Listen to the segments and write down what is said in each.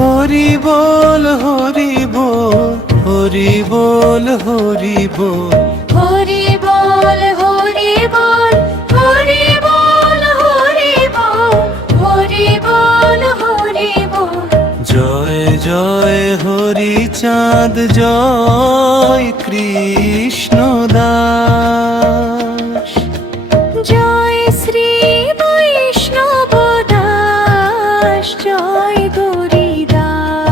হরি বল হরি বল হরি বল হরি বল হরি বল হরি বল হরি বল হরি বল হরি বল হরি বল। জয় জয় হরি চাঁদ জয় কৃষ্ণ দাস। জয় শ্রী বৈষ্ণব দাস জয় গৌরীদাস।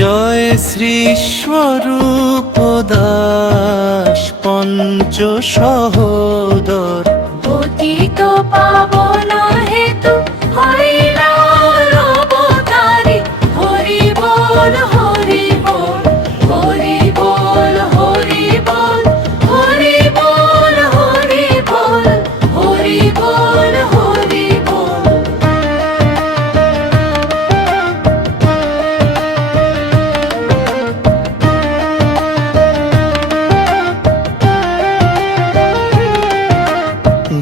জয় শ্রী স্বরূপ দাস পঞ্চ সহোদর। পতিত পাবন হেতু হইলা অবতারি। হরি বল হরি বল হরি বল হরি বল হরি বল হরি বল হরি বল হরি বল।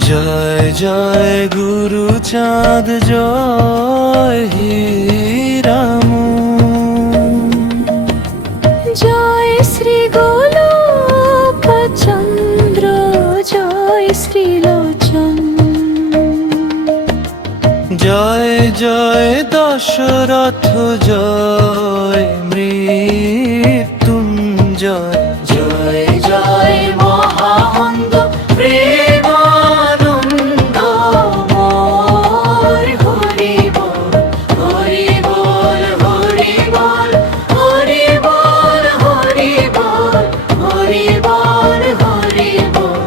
জয় জয় গুরু চাঁদ জয় হীরামু। জয় শ্রী গোলক চন্দ্র জয় শ্রীলোচন। জয় জয় দশরথ জয় মৃত্যুঞ্জয়। জয় জয় মহানন্দ প্রেমানন্দ মোর। হরি বল হরি বল হরি বল হরি বল হরি বল হরি বল হরি বল।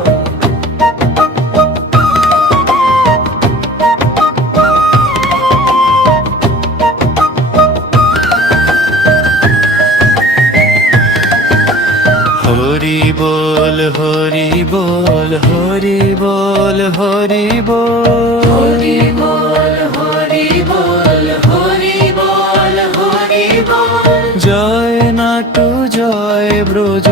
হরি বল হরি বল হরি বল হরি বল হরি বল হরি বল হরি বল হরি বল। জয় নাটু জয় ব্রজ